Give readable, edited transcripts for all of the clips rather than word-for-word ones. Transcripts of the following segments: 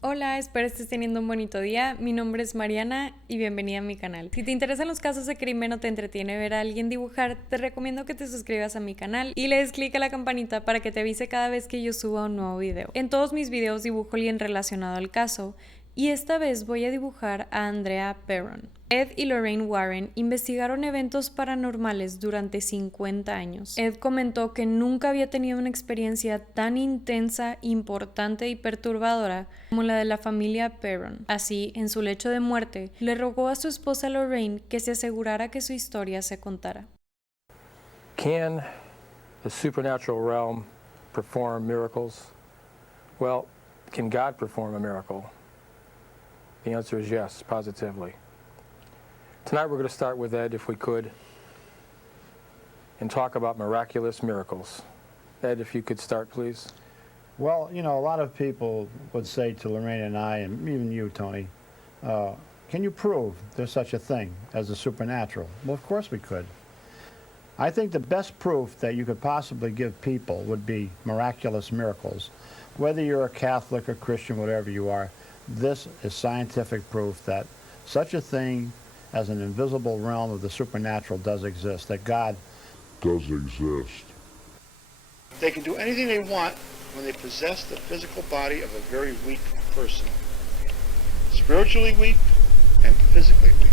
Hola, espero estés teniendo un bonito día. Mi nombre es Mariana y bienvenida a mi canal. Si te interesan los casos de crimen o te entretiene ver a alguien dibujar, te recomiendo que te suscribas a mi canal y le des clic a la campanita para que te avise cada vez que yo suba un nuevo video. En todos mis videos dibujo alguien relacionado al caso y esta vez voy a dibujar a Andrea Perron. Ed y Lorraine Warren investigaron eventos paranormales durante 50 años. Ed comentó que nunca había tenido una experiencia tan intensa, importante y perturbadora como la de la familia Perron. Así, en su lecho de muerte, le rogó a su esposa Lorraine que se asegurara que su historia se contara. Can the supernatural realm perform miracles? Well, can God perform a miracle? The answer is yes, positively. Tonight we're going to start with Ed, if we could, and talk about miraculous miracles. Ed, if you could start, please. Well, a lot of people would say to Lorraine and I, and even you, Tony, can you prove there's such a thing as the supernatural? Well, of course we could. I think the best proof that you could possibly give people would be miraculous miracles. Whether you're a Catholic or Christian, whatever you are, this is scientific proof that such a thing as an invisible realm of the supernatural does exist, that God does exist. They can do anything they want when they possess the physical body of a very weak person. Spiritually weak and physically weak.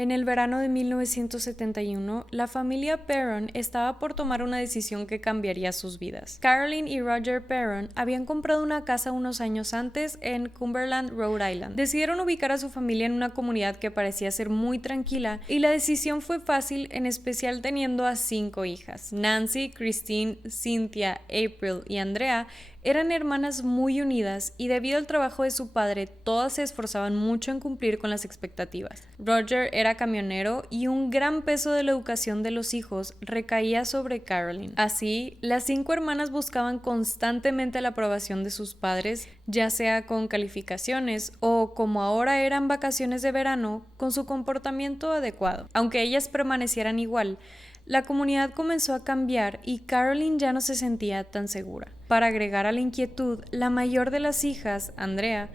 En el verano de 1971, la familia Perron estaba por tomar una decisión que cambiaría sus vidas. Carolyn y Roger Perron habían comprado una casa unos años antes en Cumberland, Rhode Island. Decidieron ubicar a su familia en una comunidad que parecía ser muy tranquila y la decisión fue fácil, en especial teniendo a 5 hijas. Nancy, Christine, Cynthia, April y Andrea eran hermanas muy unidas y debido al trabajo de su padre, todas se esforzaban mucho en cumplir con las expectativas. Roger era camionero y un gran peso de la educación de los hijos recaía sobre Carolyn. Así, las 5 hermanas buscaban constantemente la aprobación de sus padres, ya sea con calificaciones o, como ahora eran vacaciones de verano, con su comportamiento adecuado. Aunque ellas permanecieran igual, la comunidad comenzó a cambiar y Carolyn ya no se sentía tan segura. Para agregar a la inquietud, la mayor de las hijas, Andrea,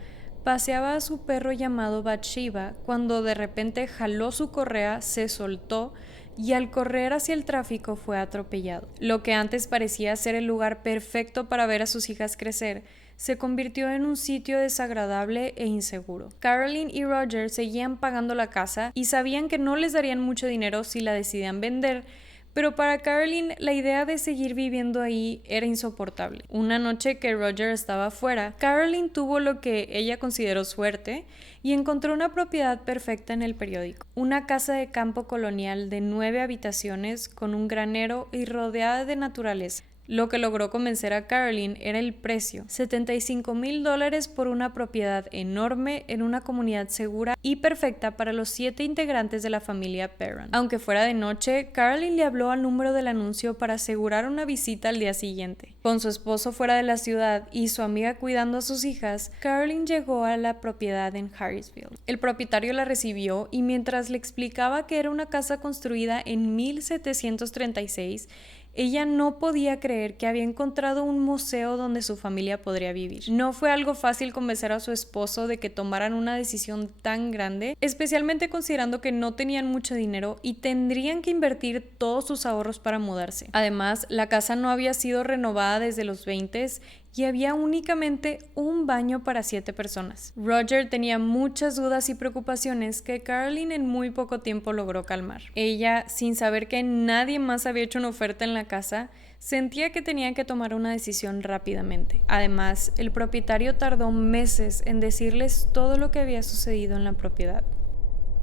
paseaba a su perro llamado Bathsheba cuando de repente jaló su correa, se soltó y al correr hacia el tráfico fue atropellado. Lo que antes parecía ser el lugar perfecto para ver a sus hijas crecer, se convirtió en un sitio desagradable e inseguro. Carolyn y Roger seguían pagando la casa y sabían que no les darían mucho dinero si la decidían vender, pero para Carolyn la idea de seguir viviendo ahí era insoportable. Una noche que Roger estaba afuera, Carolyn tuvo lo que ella consideró suerte y encontró una propiedad perfecta en el periódico. Una casa de campo colonial de 9 habitaciones con un granero y rodeada de naturaleza. Lo que logró convencer a Carolyn era el precio, $75,000 por una propiedad enorme en una comunidad segura y perfecta para los 7 integrantes de la familia Perron. Aunque fuera de noche, Carolyn le habló al número del anuncio para asegurar una visita al día siguiente. Con su esposo fuera de la ciudad y su amiga cuidando a sus hijas, Carolyn llegó a la propiedad en Harrisville. El propietario la recibió y mientras le explicaba que era una casa construida en 1736, ella no podía creer que había encontrado un museo donde su familia podría vivir. No fue algo fácil convencer a su esposo de que tomaran una decisión tan grande, especialmente considerando que no tenían mucho dinero y tendrían que invertir todos sus ahorros para mudarse. Además, la casa no había sido renovada desde los 20s y había únicamente un baño para 7 personas. Roger tenía muchas dudas y preocupaciones que Carolyn en muy poco tiempo logró calmar. Ella, sin saber que nadie más había hecho una oferta en la casa, sentía que tenía que tomar una decisión rápidamente. Además, el propietario tardó meses en decirles todo lo que había sucedido en la propiedad.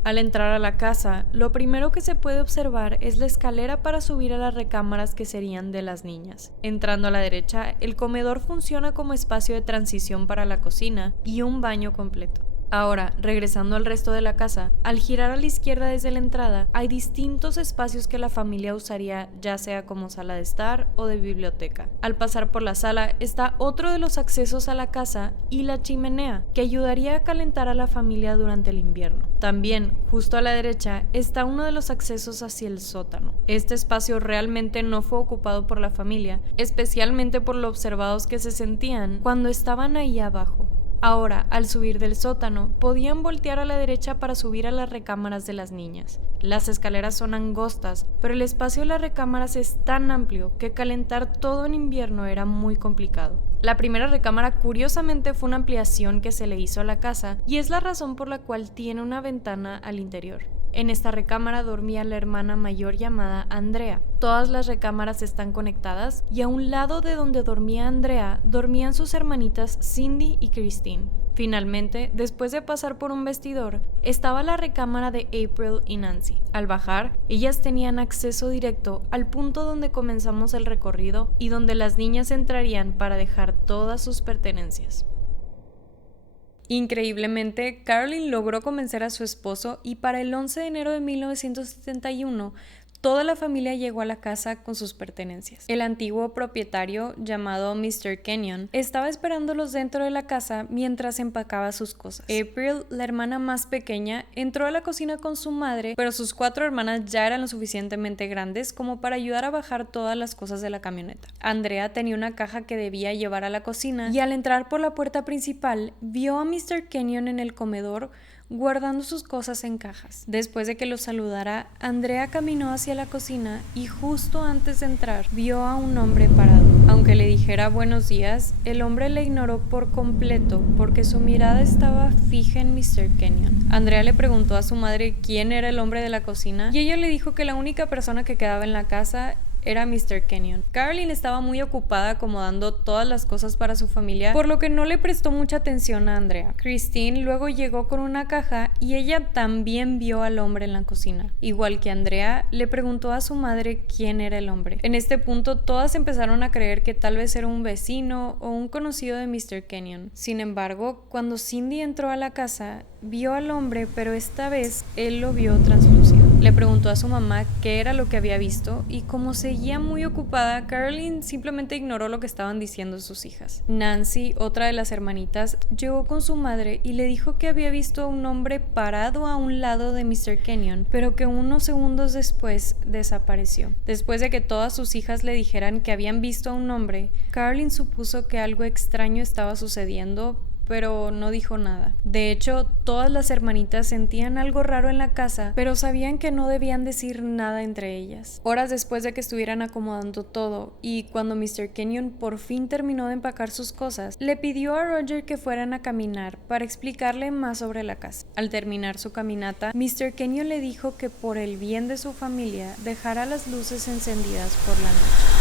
Al entrar a la casa, lo primero que se puede observar es la escalera para subir a las recámaras que serían de las niñas. Entrando a la derecha, el comedor funciona como espacio de transición para la cocina y un baño completo. Ahora, regresando al resto de la casa, al girar a la izquierda desde la entrada, hay distintos espacios que la familia usaría ya sea como sala de estar o de biblioteca. Al pasar por la sala está otro de los accesos a la casa y la chimenea, que ayudaría a calentar a la familia durante el invierno. También, justo a la derecha, está uno de los accesos hacia el sótano. Este espacio realmente no fue ocupado por la familia, especialmente por lo observados que se sentían cuando estaban ahí abajo. Ahora, al subir del sótano, podían voltear a la derecha para subir a las recámaras de las niñas. Las escaleras son angostas, pero el espacio de las recámaras es tan amplio que calentar todo en invierno era muy complicado. La primera recámara, curiosamente, fue una ampliación que se le hizo a la casa y es la razón por la cual tiene una ventana al interior. En esta recámara dormía la hermana mayor llamada Andrea. Todas las recámaras están conectadas y a un lado de donde dormía Andrea dormían sus hermanitas Cindy y Christine. Finalmente, después de pasar por un vestidor, estaba la recámara de April y Nancy. Al bajar, ellas tenían acceso directo al punto donde comenzamos el recorrido y donde las niñas entrarían para dejar todas sus pertenencias. Increíblemente, Carolyn logró convencer a su esposo y para el 11 de enero de 1971, toda la familia llegó a la casa con sus pertenencias. El antiguo propietario, llamado Mr. Kenyon, estaba esperándolos dentro de la casa mientras empacaba sus cosas. April, la hermana más pequeña, entró a la cocina con su madre, pero sus 4 hermanas ya eran lo suficientemente grandes como para ayudar a bajar todas las cosas de la camioneta. Andrea tenía una caja que debía llevar a la cocina y al entrar por la puerta principal, vio a Mr. Kenyon en el comedor guardando sus cosas en cajas. Después de que los saludara, Andrea caminó hacia la cocina y justo antes de entrar vio a un hombre parado. Aunque le dijera buenos días, el hombre le ignoró por completo porque su mirada estaba fija en Mr. Kenyon. Andrea le preguntó a su madre quién era el hombre de la cocina y ella le dijo que la única persona que quedaba en la casa era Mr. Kenyon. Carolyn estaba muy ocupada acomodando todas las cosas para su familia, por lo que no le prestó mucha atención a Andrea. Christine luego llegó con una caja y ella también vio al hombre en la cocina. Igual que Andrea, le preguntó a su madre quién era el hombre. En este punto, todas empezaron a creer que tal vez era un vecino o un conocido de Mr. Kenyon. Sin embargo, cuando Cindy entró a la casa, vio al hombre, pero esta vez él lo vio translúcido. Le preguntó a su mamá qué era lo que había visto y como seguía muy ocupada, Carolyn simplemente ignoró lo que estaban diciendo sus hijas. Nancy, otra de las hermanitas, llegó con su madre y le dijo que había visto a un hombre parado a un lado de Mr. Kenyon, pero que unos segundos después desapareció. Después de que todas sus hijas le dijeran que habían visto a un hombre, Carolyn supuso que algo extraño estaba sucediendo, pero no dijo nada. De hecho, todas las hermanitas sentían algo raro en la casa, pero sabían que no debían decir nada entre ellas. Horas después de que estuvieran acomodando todo, y cuando Mr. Kenyon por fin terminó de empacar sus cosas, le pidió a Roger que fueran a caminar para explicarle más sobre la casa. Al terminar su caminata, Mr. Kenyon le dijo que por el bien de su familia, dejara las luces encendidas por la noche.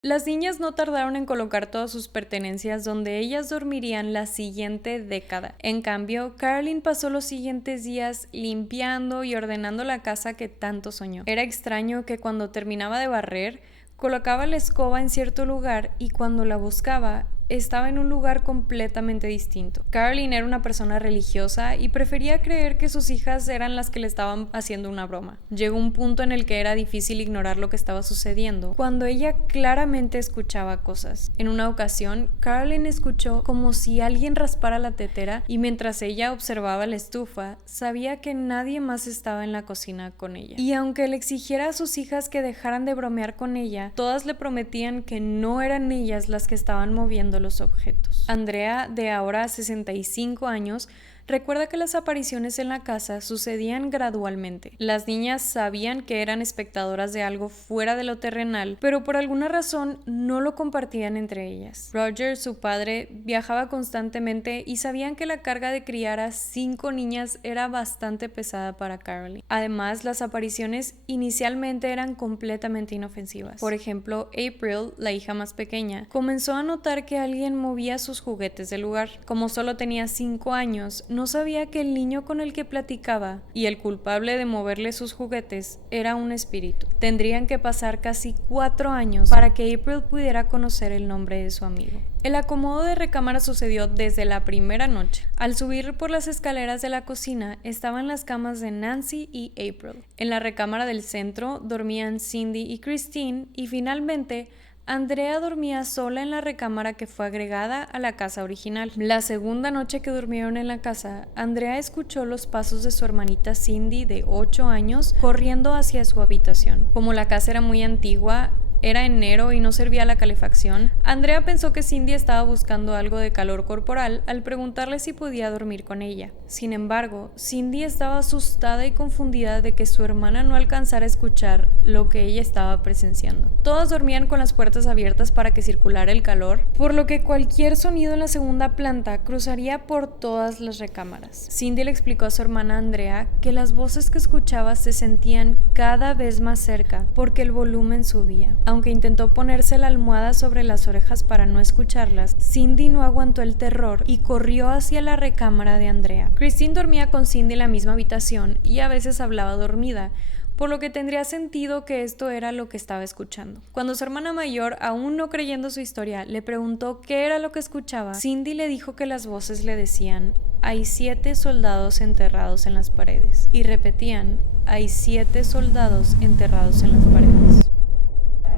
Las niñas no tardaron en colocar todas sus pertenencias donde ellas dormirían la siguiente década. En cambio, Carolyn pasó los siguientes días limpiando y ordenando la casa que tanto soñó. Era extraño que cuando terminaba de barrer, colocaba la escoba en cierto lugar y cuando la buscaba, estaba en un lugar completamente distinto. Carolyn era una persona religiosa y prefería creer que sus hijas eran las que le estaban haciendo una broma. Llegó un punto en el que era difícil ignorar lo que estaba sucediendo, cuando ella claramente escuchaba cosas. En una ocasión, Carolyn escuchó como si alguien raspara la tetera y mientras ella observaba la estufa, sabía que nadie más estaba en la cocina con ella. Y aunque le exigiera a sus hijas que dejaran de bromear con ella, todas le prometían que no eran ellas las que estaban moviendo los objetos. Andrea, de ahora 65 años, recuerda que las apariciones en la casa sucedían gradualmente. Las niñas sabían que eran espectadoras de algo fuera de lo terrenal, pero por alguna razón no lo compartían entre ellas. Roger, su padre, viajaba constantemente y sabían que la carga de criar a 5 niñas era bastante pesada para Carolyn. Además, las apariciones inicialmente eran completamente inofensivas. Por ejemplo, April, la hija más pequeña, comenzó a notar que alguien movía sus juguetes del lugar. Como solo tenía 5 años, no sabía que el niño con el que platicaba y el culpable de moverle sus juguetes era un espíritu. Tendrían que pasar casi 4 años para que April pudiera conocer el nombre de su amigo. El acomodo de recámara sucedió desde la primera noche. Al subir por las escaleras de la cocina estaban las camas de Nancy y April. En la recámara del centro dormían Cindy y Christine y finalmente Andrea dormía sola en la recámara que fue agregada a la casa original. La segunda noche que durmieron en la casa, Andrea escuchó los pasos de su hermanita Cindy de 8 años corriendo hacia su habitación. Como la casa era muy antigua, era enero y no servía la calefacción, Andrea pensó que Cindy estaba buscando algo de calor corporal al preguntarle si podía dormir con ella. Sin embargo, Cindy estaba asustada y confundida de que su hermana no alcanzara a escuchar lo que ella estaba presenciando. Todas dormían con las puertas abiertas para que circulara el calor, por lo que cualquier sonido en la segunda planta cruzaría por todas las recámaras. Cindy le explicó a su hermana Andrea que las voces que escuchaba se sentían cada vez más cerca porque el volumen subía. Aunque intentó ponerse la almohada sobre las orejas para no escucharlas, Cindy no aguantó el terror y corrió hacia la recámara de Andrea. Christine dormía con Cindy en la misma habitación y a veces hablaba dormida, por lo que tendría sentido que esto era lo que estaba escuchando. Cuando su hermana mayor, aún no creyendo su historia, le preguntó qué era lo que escuchaba, Cindy le dijo que las voces le decían: "Hay 7 soldados enterrados en las paredes", y repetían: "Hay 7 soldados enterrados en las paredes".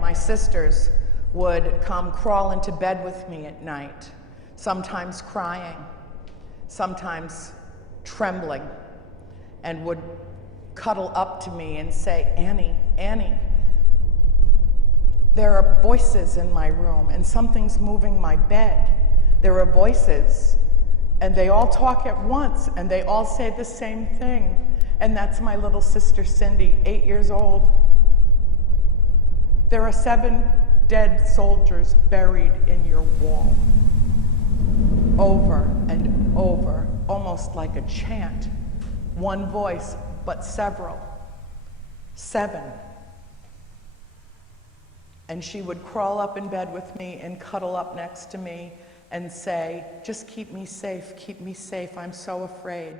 My sisters would come crawl into bed with me at night, sometimes crying, sometimes trembling, and would cuddle up to me and say, "Annie, Annie, there are voices in my room and something's moving my bed. There are voices and they all talk at once and they all say the same thing." And that's my little sister Cindy, 8 years old. "There are 7 dead soldiers buried in your wall." Over and over, almost like a chant. One voice, but several. 7. And she would crawl up in bed with me and cuddle up next to me and say, "Just keep me safe, I'm so afraid."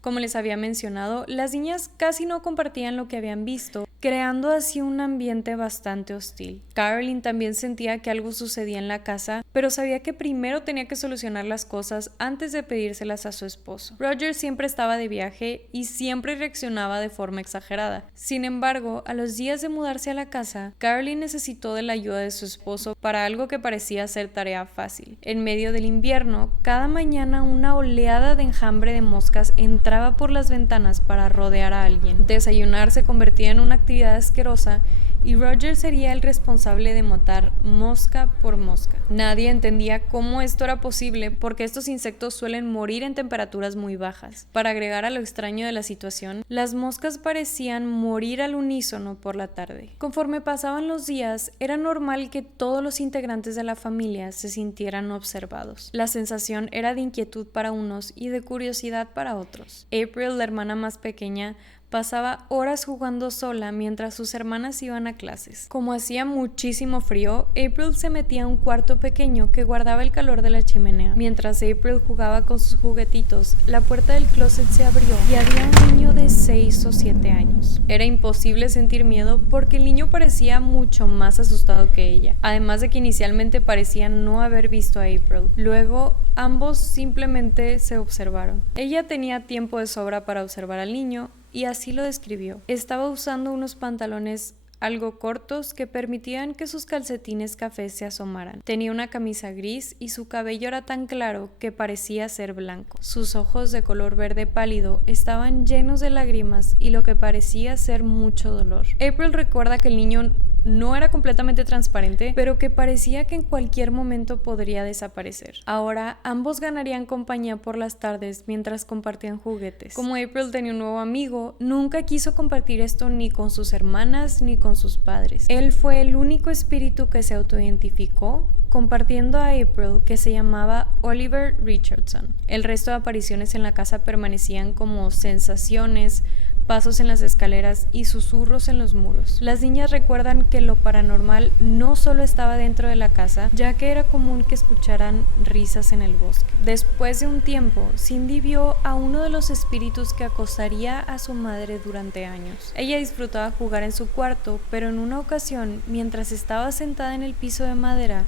Como les había mencionado, las niñas casi no compartían lo que habían visto, creando así un ambiente bastante hostil. Caroline también sentía que algo sucedía en la casa, pero sabía que primero tenía que solucionar las cosas antes de pedírselas a su esposo. Roger siempre estaba de viaje y siempre reaccionaba de forma exagerada. Sin embargo, a los días de mudarse a la casa, Caroline necesitó de la ayuda de su esposo para algo que parecía ser tarea fácil. En medio del invierno, cada mañana una oleada de enjambre de moscas entraba por las ventanas para rodear a alguien. Desayunar se convertía en una actividad asquerosa y Roger sería el responsable de matar mosca por mosca. Nadie entendía cómo esto era posible porque estos insectos suelen morir en temperaturas muy bajas. Para agregar a lo extraño de la situación, las moscas parecían morir al unísono por la tarde. Conforme pasaban los días, era normal que todos los integrantes de la familia se sintieran observados. La sensación era de inquietud para unos y de curiosidad para otros. April, la hermana más pequeña, pasaba horas jugando sola mientras sus hermanas iban a clases. Como hacía muchísimo frío, April se metía a un cuarto pequeño que guardaba el calor de la chimenea. Mientras April jugaba con sus juguetitos, la puerta del closet se abrió y había un niño de 6 o 7 años. Era imposible sentir miedo porque el niño parecía mucho más asustado que ella, además de que inicialmente parecía no haber visto a April. Luego, ambos simplemente se observaron. Ella tenía tiempo de sobra para observar al niño, y así lo describió. Estaba usando unos pantalones algo cortos que permitían que sus calcetines cafés se asomaran. Tenía una camisa gris y su cabello era tan claro que parecía ser blanco. Sus ojos de color verde pálido estaban llenos de lágrimas y lo que parecía ser mucho dolor. April recuerda que el niño no era completamente transparente, pero que parecía que en cualquier momento podría desaparecer. Ahora, ambos ganarían compañía por las tardes mientras compartían juguetes. Como April tenía un nuevo amigo, nunca quiso compartir esto ni con sus hermanas ni con sus padres. Él fue el único espíritu que se autoidentificó, compartiendo a April, que se llamaba Oliver Richardson. El resto de apariciones en la casa permanecían como sensaciones, pasos en las escaleras y susurros en los muros. Las niñas recuerdan que lo paranormal no solo estaba dentro de la casa, ya que era común que escucharan risas en el bosque. Después de un tiempo, Cindy vio a uno de los espíritus que acosaría a su madre durante años. Ella disfrutaba jugar en su cuarto, pero en una ocasión, mientras estaba sentada en el piso de madera,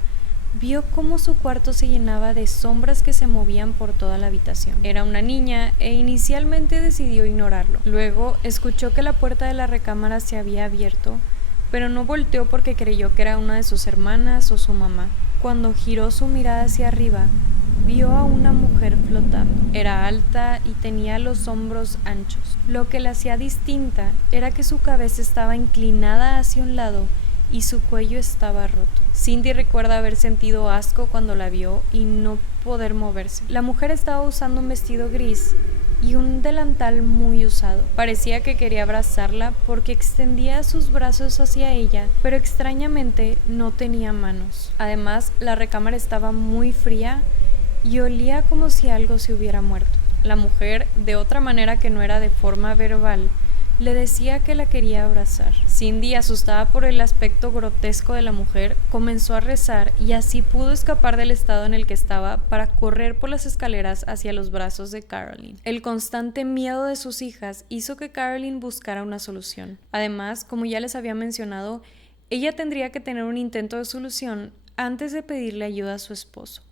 vio cómo su cuarto se llenaba de sombras que se movían por toda la habitación. Era una niña e inicialmente decidió ignorarlo. Luego escuchó que la puerta de la recámara se había abierto, pero no volteó porque creyó que era una de sus hermanas o su mamá. Cuando giró su mirada hacia arriba, vio a una mujer flotando. Era alta y tenía los hombros anchos. Lo que la hacía distinta era que su cabeza estaba inclinada hacia un lado y su cuello estaba roto. Cindy recuerda haber sentido asco cuando la vio y no poder moverse. La mujer estaba usando un vestido gris y un delantal muy usado. Parecía que quería abrazarla porque extendía sus brazos hacia ella, pero extrañamente no tenía manos. Además, la recámara estaba muy fría y olía como si algo se hubiera muerto. La mujer, de otra manera que no era de forma verbal, le decía que la quería abrazar. Cindy, asustada por el aspecto grotesco de la mujer, comenzó a rezar y así pudo escapar del estado en el que estaba para correr por las escaleras hacia los brazos de Carolyn. El constante miedo de sus hijas hizo que Carolyn buscara una solución. Además, como ya les había mencionado, ella tendría que tener un intento de solución antes de pedirle ayuda a su esposo.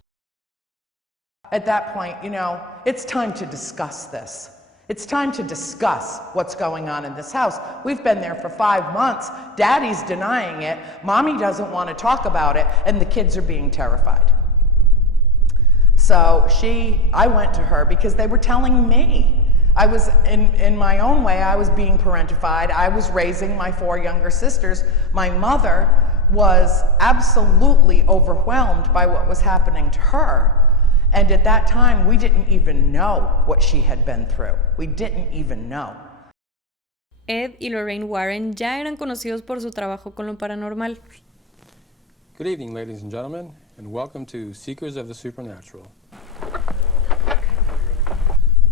At that point, it's time to discuss this. It's time to discuss what's going on in this house. We've been there for 5 months. Daddy's denying it. Mommy doesn't want to talk about it, and the kids are being terrified. So I went to her because they were telling me. I was, in my own way, I was being parentified. I was raising my 4 younger sisters. My mother was absolutely overwhelmed by what was happening to her. And at that time, we didn't even know what she had been through. We didn't even know. Ed y Lorraine Warren ya eran conocidos por su trabajo con lo paranormal. Good evening, ladies and gentlemen, and welcome to Seekers of the Supernatural.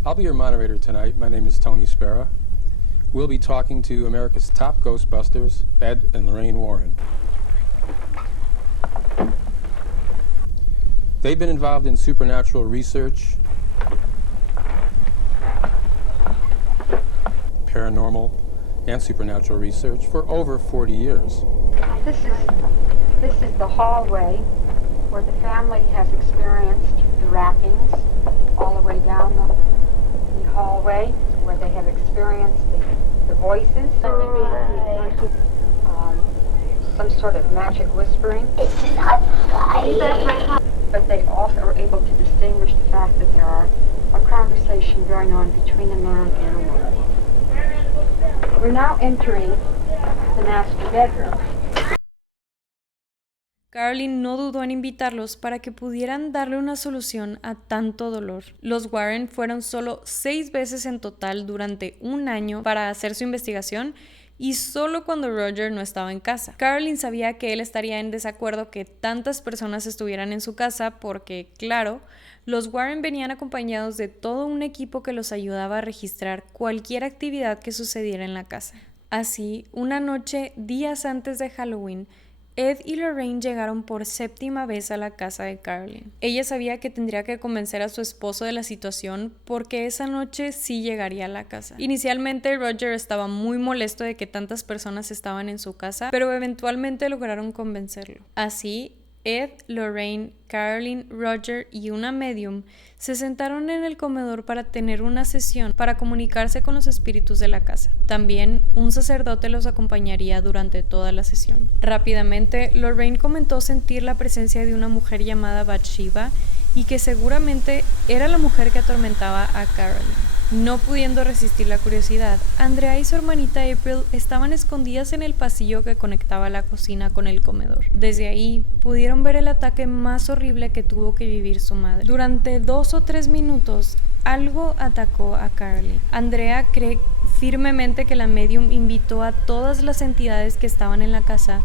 I'll be your moderator tonight. My name is Tony Spera. We'll be talking to America's top Ghostbusters, Ed and Lorraine Warren. They've been involved in supernatural research, paranormal and supernatural research for over 40 years. This is the hallway where the family has experienced the rappings all the way down the hallway, where they have experienced the voices, some sort of magic whispering. It's not funny. But they also are able to distinguish the fact that there are a conversation going on between a man and a woman. We're now entering the master bedroom. Carolyn no dudó en invitarlos para que pudieran darle una solución a tanto dolor. Los Warren fueron solo 6 veces en total durante un año para hacer su investigación y solo cuando Roger no estaba en casa. Carolyn sabía que él estaría en desacuerdo que tantas personas estuvieran en su casa porque, claro, los Warren venían acompañados de todo un equipo que los ayudaba a registrar cualquier actividad que sucediera en la casa. Así, una noche, días antes de Halloween, Ed y Lorraine llegaron por 7ª vez a la casa de Carolyn. Ella sabía que tendría que convencer a su esposo de la situación porque esa noche sí llegaría a la casa. Inicialmente Roger estaba muy molesto de que tantas personas estaban en su casa, pero eventualmente lograron convencerlo. Así, Ed, Lorraine, Carolyn, Roger y una medium se sentaron en el comedor para tener una sesión para comunicarse con los espíritus de la casa. También un sacerdote los acompañaría durante toda la sesión. Rápidamente, Lorraine comentó sentir la presencia de una mujer llamada Bathsheba y que seguramente era la mujer que atormentaba a Carolyn. No pudiendo resistir la curiosidad, Andrea y su hermanita April estaban escondidas en el pasillo que conectaba la cocina con el comedor. Desde ahí pudieron ver el ataque más horrible que tuvo que vivir su madre. Durante 2 o 3 minutos, algo atacó a Carolyn. Andrea cree firmemente que la medium invitó a todas las entidades que estaban en la casa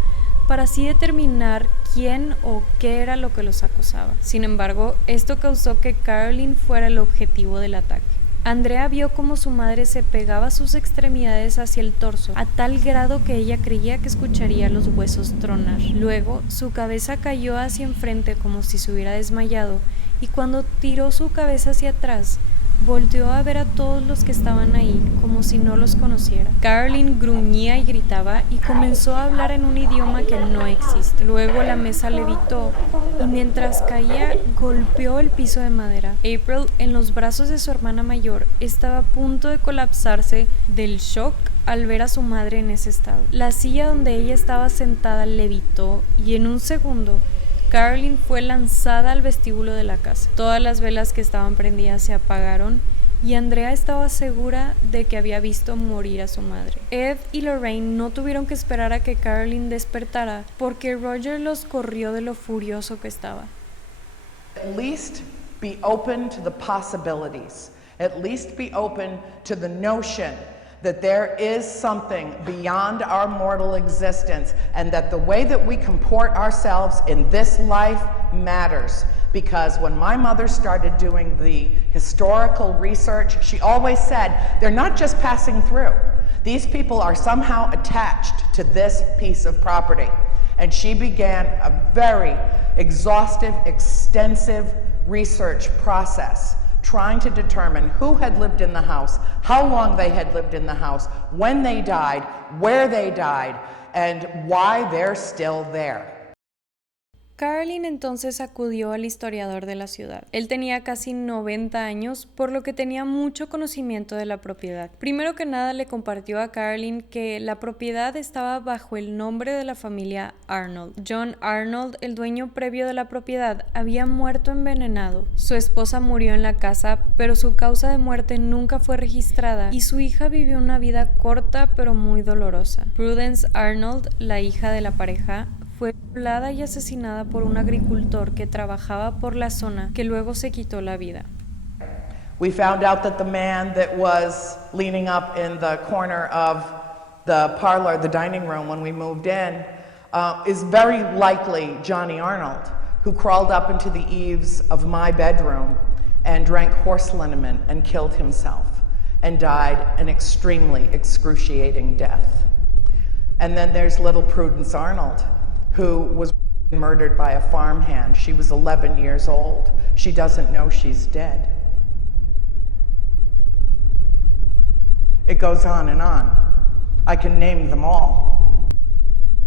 para así determinar quién o qué era lo que los acosaba. Sin embargo, esto causó que Carolyn fuera el objetivo del ataque. Andrea vio cómo su madre se pegaba sus extremidades hacia el torso, a tal grado que ella creía que escucharía los huesos tronar. Luego, su cabeza cayó hacia enfrente como si se hubiera desmayado, y cuando tiró su cabeza hacia atrás, volteó a ver a todos los que estaban ahí, como si no los conociera. Carolyn gruñía y gritaba y comenzó a hablar en un idioma que no existe. Luego la mesa levitó y mientras caía, golpeó el piso de madera. April, en los brazos de su hermana mayor, estaba a punto de colapsarse del shock al ver a su madre en ese estado. La silla donde ella estaba sentada levitó y en un segundo, Carolyn fue lanzada al vestíbulo de la casa. Todas las velas que estaban prendidas se apagaron y Andrea estaba segura de que había visto morir a su madre. Ed y Lorraine no tuvieron que esperar a que Carolyn despertara porque Roger los corrió de lo furioso que estaba. At least be open to the possibilities. At least be open to the notion that there is something beyond our mortal existence and that the way that we comport ourselves in this life matters. Because when my mother started doing the historical research, she always said, they're not just passing through. These people are somehow attached to this piece of property. And she began a very exhaustive, extensive research process trying to determine who had lived in the house, how long they had lived in the house, when they died, where they died, and why they're still there. Carolyn entonces acudió al historiador de la ciudad. Él tenía casi 90 años, por lo que tenía mucho conocimiento de la propiedad. Primero que nada le compartió a Carolyn que la propiedad estaba bajo el nombre de la familia Arnold. John Arnold, el dueño previo de la propiedad, había muerto envenenado. Su esposa murió en la casa, pero su causa de muerte nunca fue registrada y su hija vivió una vida corta pero muy dolorosa. Prudence Arnold, la hija de la pareja, fue violada y asesinada por un agricultor que trabajaba por la zona, que luego se quitó la vida. We found out that the man that was leaning up in the corner of the parlor, the dining room when we moved in, is very likely Johnny Arnold, who crawled up into the eaves of my bedroom and drank horse liniment and killed himself and died an extremely excruciating death. And then there's little Prudence Arnold, who was murdered by a farmhand. She was 11 years old. She doesn't know she's dead. It goes on and on. I can name them all.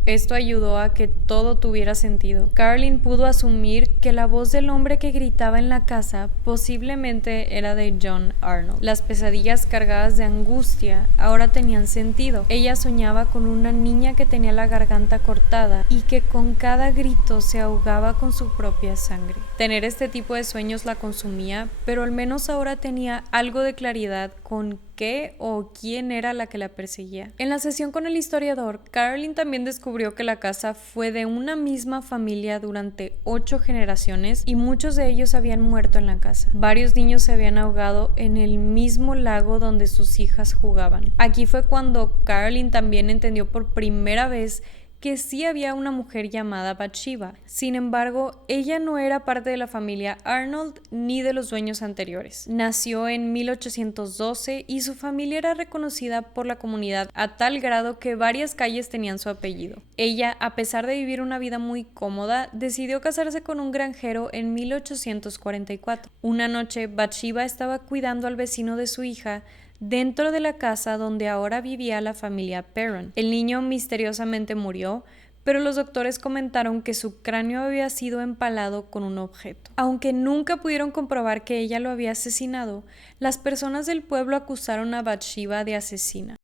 Esto ayudó a que todo tuviera sentido. Carolyn pudo asumir que la voz del hombre que gritaba en la casa posiblemente era de John Arnold. Las pesadillas cargadas de angustia ahora tenían sentido. Ella soñaba con una niña que tenía la garganta cortada y que con cada grito se ahogaba con su propia sangre. Tener este tipo de sueños la consumía, pero al menos ahora tenía algo de claridad con qué o quién era la que la perseguía. En la sesión con el historiador, Carolyn también descubrió que la casa fue de una misma familia durante 8 generaciones y muchos de ellos habían muerto en la casa. Varios niños se habían ahogado en el mismo lago donde sus hijas jugaban. Aquí fue cuando Carolyn también entendió por primera vez que sí había una mujer llamada Bathsheba. Sin embargo, ella no era parte de la familia Arnold ni de los dueños anteriores. Nació en 1812 y su familia era reconocida por la comunidad a tal grado que varias calles tenían su apellido. Ella, a pesar de vivir una vida muy cómoda, decidió casarse con un granjero en 1844. Una noche, Bathsheba estaba cuidando al vecino de su hija dentro de la casa donde ahora vivía la familia Perron. El niño misteriosamente murió, pero los doctores comentaron que su cráneo había sido empalado con un objeto. Aunque nunca pudieron comprobar que ella lo había asesinado, las personas del pueblo acusaron a Bathsheba de asesina.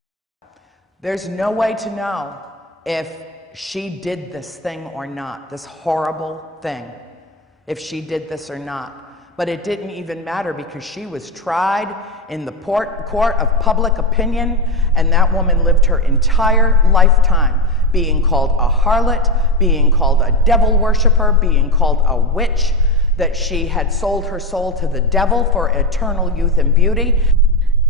There's no way to know if she did this thing or not, this horrible thing, if she did this or not. But it didn't even matter because she was tried in the court of public opinion, and that woman lived her entire lifetime being called a harlot, being called a devil worshiper, being called a witch, that she had sold her soul to the devil for eternal youth and beauty.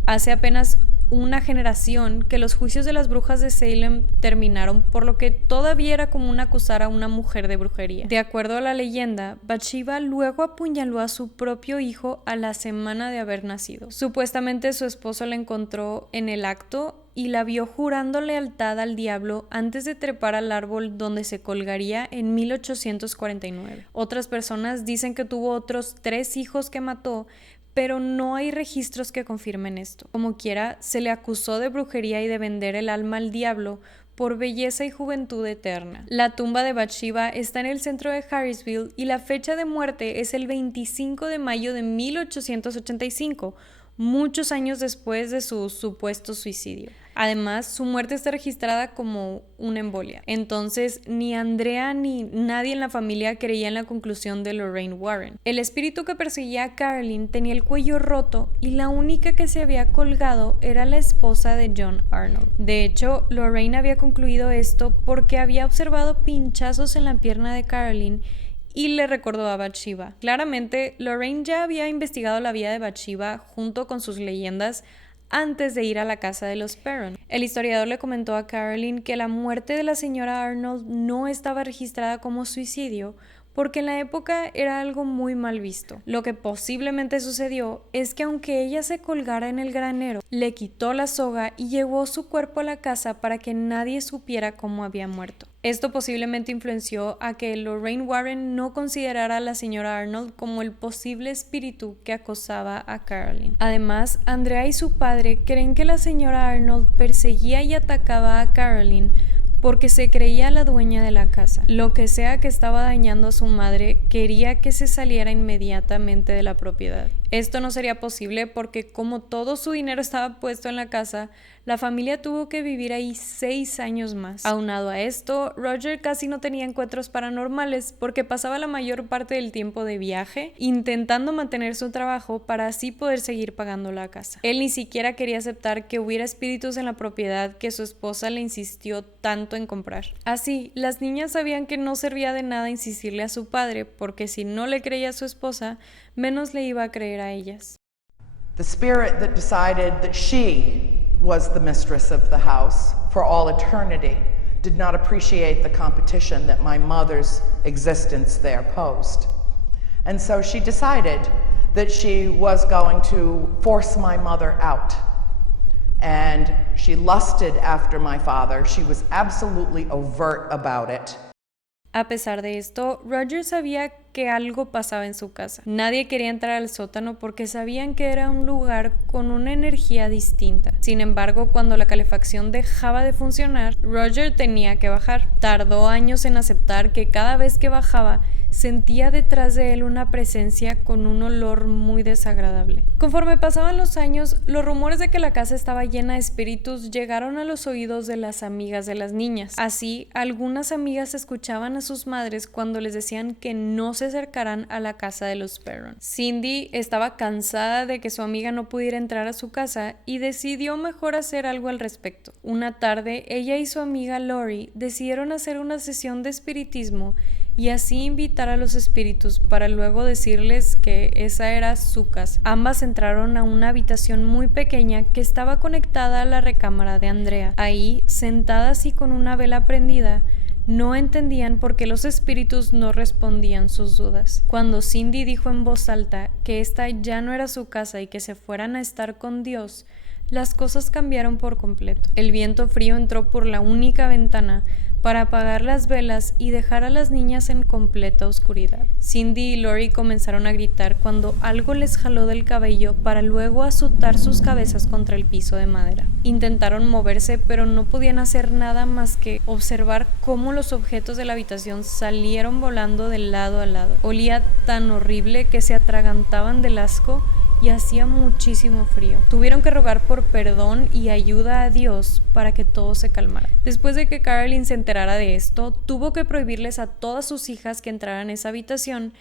Hace apenas una generación que los juicios de las brujas de Salem terminaron, por lo que todavía era común acusar a una mujer de brujería. De acuerdo a la leyenda, Bathsheba luego apuñaló a su propio hijo a la semana de haber nacido. Supuestamente su esposo la encontró en el acto y la vio jurando lealtad al diablo antes de trepar al árbol donde se colgaría en 1849. Otras personas dicen que tuvo otros 3 hijos que mató, pero no hay registros que confirmen esto. Como quiera, se le acusó de brujería y de vender el alma al diablo por belleza y juventud eterna. La tumba de Bathsheba está en el centro de Harrisville y la fecha de muerte es el 25 de mayo de 1885, muchos años después de su supuesto suicidio. Además, su muerte está registrada como una embolia. Entonces, ni Andrea ni nadie en la familia creía en la conclusión de Lorraine Warren. El espíritu que perseguía a Carolyn tenía el cuello roto y la única que se había colgado era la esposa de John Arnold. De hecho, Lorraine había concluido esto porque había observado pinchazos en la pierna de Carolyn y le recordó a Bathsheba. Claramente, Lorraine ya había investigado la vida de Bathsheba junto con sus leyendas antes de ir a la casa de los Perron. El historiador le comentó a Carolyn que la muerte de la señora Arnold no estaba registrada como suicidio porque en la época era algo muy mal visto. Lo que posiblemente sucedió es que aunque ella se colgara en el granero, le quitó la soga y llevó su cuerpo a la casa para que nadie supiera cómo había muerto. Esto posiblemente influenció a que Lorraine Warren no considerara a la señora Arnold como el posible espíritu que acosaba a Carolyn. Además, Andrea y su padre creen que la señora Arnold perseguía y atacaba a Carolyn porque se creía la dueña de la casa. Lo que sea que estaba dañando a su madre, quería que se saliera inmediatamente de la propiedad. Esto no sería posible porque como todo su dinero estaba puesto en la casa, la familia tuvo que vivir ahí 6 años más. Aunado a esto, Roger casi no tenía encuentros paranormales porque pasaba la mayor parte del tiempo de viaje intentando mantener su trabajo para así poder seguir pagando la casa. Él ni siquiera quería aceptar que hubiera espíritus en la propiedad que su esposa le insistió tanto en comprar. Así, las niñas sabían que no servía de nada insistirle a su padre porque si no le creía a su esposa, menos le iba a creer a ellas. The spirit that decided that she was the mistress of the house for all eternity did not appreciate the competition that my mother's existence there posed. And so she decided that she was going to force my mother out. And she lusted after my father. She was absolutely overt about it. A pesar de esto, Roger sabía que algo pasaba en su casa. Nadie quería entrar al sótano porque sabían que era un lugar con una energía distinta. Sin embargo, cuando la calefacción dejaba de funcionar, Roger tenía que bajar. Tardó años en aceptar que cada vez que bajaba, sentía detrás de él una presencia con un olor muy desagradable. Conforme pasaban los años, los rumores de que la casa estaba llena de espíritus llegaron a los oídos de las amigas de las niñas. Así, algunas amigas escuchaban a sus madres cuando les decían que no se acercaran a la casa de los Perron. Cindy estaba cansada de que su amiga no pudiera entrar a su casa y decidió mejor hacer algo al respecto. Una tarde, ella y su amiga Lori decidieron hacer una sesión de espiritismo y así invitar a los espíritus para luego decirles que esa era su casa. Ambas entraron a una habitación muy pequeña que estaba conectada a la recámara de Andrea. Ahí, sentadas y con una vela prendida, no entendían por qué los espíritus no respondían sus dudas. Cuando Cindy dijo en voz alta que esta ya no era su casa y que se fueran a estar con Dios, las cosas cambiaron por completo. El viento frío entró por la única ventana para apagar las velas y dejar a las niñas en completa oscuridad. Cindy y Lori comenzaron a gritar cuando algo les jaló del cabello para luego azotar sus cabezas contra el piso de madera. Intentaron moverse, pero no podían hacer nada más que observar cómo los objetos de la habitación salieron volando de lado a lado. Olía tan horrible que se atragantaban del asco y hacía muchísimo frío. Tuvieron que rogar por perdón y ayuda a Dios para que todo se calmara. Después de que Carolyn se enterara de esto, tuvo que prohibirles a todas sus hijas que entraran a esa habitación,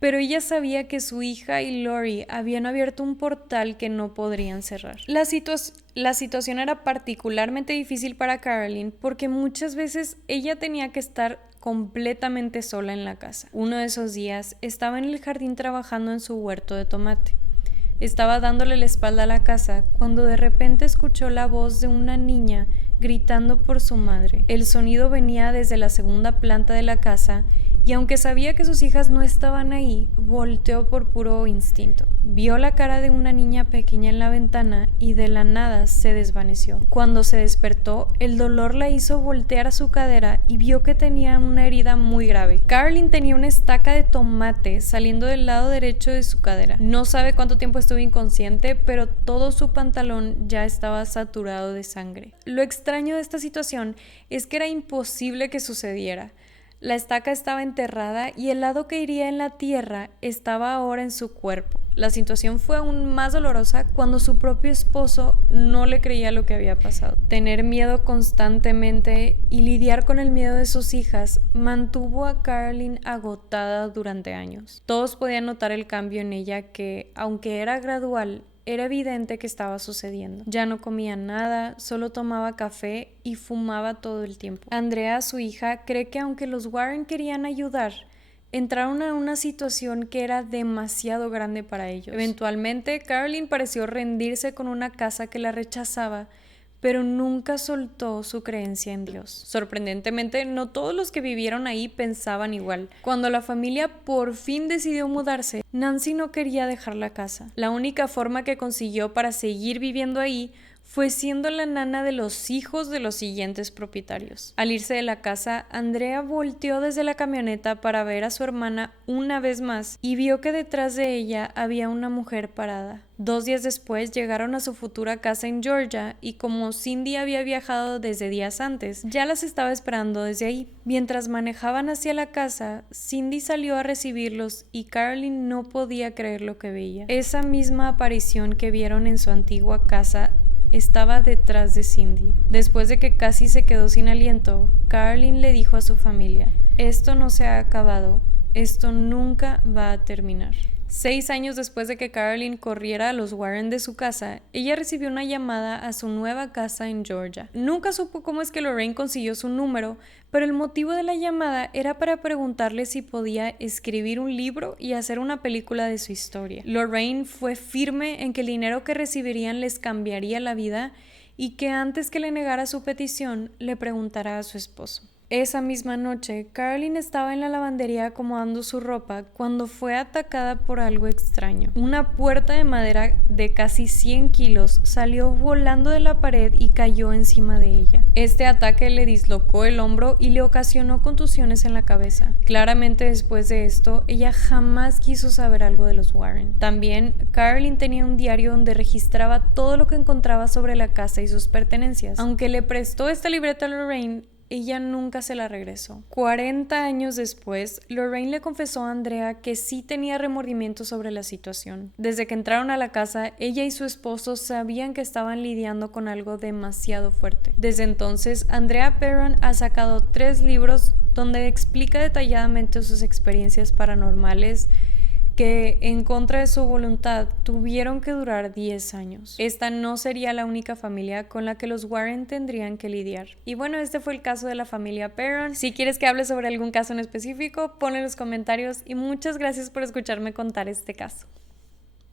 pero ella sabía que su hija y Lori habían abierto un portal que no podrían cerrar. La situación era particularmente difícil para Carolyn porque muchas veces ella tenía que estar completamente sola en la casa. Uno de esos días estaba en el jardín trabajando en su huerto de tomate. Estaba dándole la espalda a la casa cuando de repente escuchó la voz de una niña gritando por su madre. El sonido venía desde la segunda planta de la casa y aunque sabía que sus hijas no estaban ahí, volteó por puro instinto. Vio la cara de una niña pequeña en la ventana y de la nada se desvaneció. Cuando se despertó, el dolor la hizo voltear a su cadera y vio que tenía una herida muy grave. Carolyn tenía una estaca de tomate saliendo del lado derecho de su cadera. No sabe cuánto tiempo estuvo inconsciente, pero todo su pantalón ya estaba saturado de sangre. Lo extraño de esta situación es que era imposible que sucediera. La estaca estaba enterrada y el lado que iría en la tierra estaba ahora en su cuerpo. La situación fue aún más dolorosa cuando su propio esposo no le creía lo que había pasado. Tener miedo constantemente y lidiar con el miedo de sus hijas mantuvo a Carolyn agotada durante años. Todos podían notar el cambio en ella que, aunque era gradual, era evidente que estaba sucediendo. Ya no comía nada, solo tomaba café y fumaba todo el tiempo. Andrea, su hija, cree que aunque los Warren querían ayudar, entraron a una situación que era demasiado grande para ellos. Eventualmente, Carolyn pareció rendirse con una casa que la rechazaba, pero nunca soltó su creencia en Dios. Sorprendentemente, no todos los que vivieron ahí pensaban igual. Cuando la familia por fin decidió mudarse, Nancy no quería dejar la casa. La única forma que consiguió para seguir viviendo ahí fue siendo la nana de los hijos de los siguientes propietarios. Al irse de la casa, Andrea volteó desde la camioneta para ver a su hermana una vez más y vio que detrás de ella había una mujer parada. 2 días después llegaron a su futura casa en Georgia y como Cindy había viajado desde días antes, ya las estaba esperando desde ahí. Mientras manejaban hacia la casa, Cindy salió a recibirlos y Carolyn no podía creer lo que veía. Esa misma aparición que vieron en su antigua casa estaba detrás de Cindy. Después de que casi se quedó sin aliento, Carolyn le dijo a su familia: "Esto no se ha acabado, esto nunca va a terminar". 6 años después de que Carolyn corriera a los Warren de su casa, ella recibió una llamada a su nueva casa en Georgia. Nunca supo cómo es que Lorraine consiguió su número, pero el motivo de la llamada era para preguntarle si podía escribir un libro y hacer una película de su historia. Lorraine fue firme en que el dinero que recibirían les cambiaría la vida y que antes que le negara su petición, le preguntara a su esposo. Esa misma noche, Carolyn estaba en la lavandería acomodando su ropa cuando fue atacada por algo extraño. Una puerta de madera de casi 100 kilos salió volando de la pared y cayó encima de ella. Este ataque le dislocó el hombro y le ocasionó contusiones en la cabeza. Claramente después de esto, ella jamás quiso saber algo de los Warren. También, Carolyn tenía un diario donde registraba todo lo que encontraba sobre la casa y sus pertenencias. Aunque le prestó esta libreta a Lorraine, ella nunca se la regresó. 40 años después, Lorraine le confesó a Andrea que sí tenía remordimiento sobre la situación. Desde que entraron a la casa, ella y su esposo sabían que estaban lidiando con algo demasiado fuerte. Desde entonces, Andrea Perron ha sacado 3 libros donde explica detalladamente sus experiencias paranormales que, en contra de su voluntad, tuvieron que durar 10 años. Esta no sería la única familia con la que los Warren tendrían que lidiar. Y bueno, este fue el caso de la familia Perron. Si quieres que hable sobre algún caso en específico, ponlo en los comentarios y muchas gracias por escucharme contar este caso.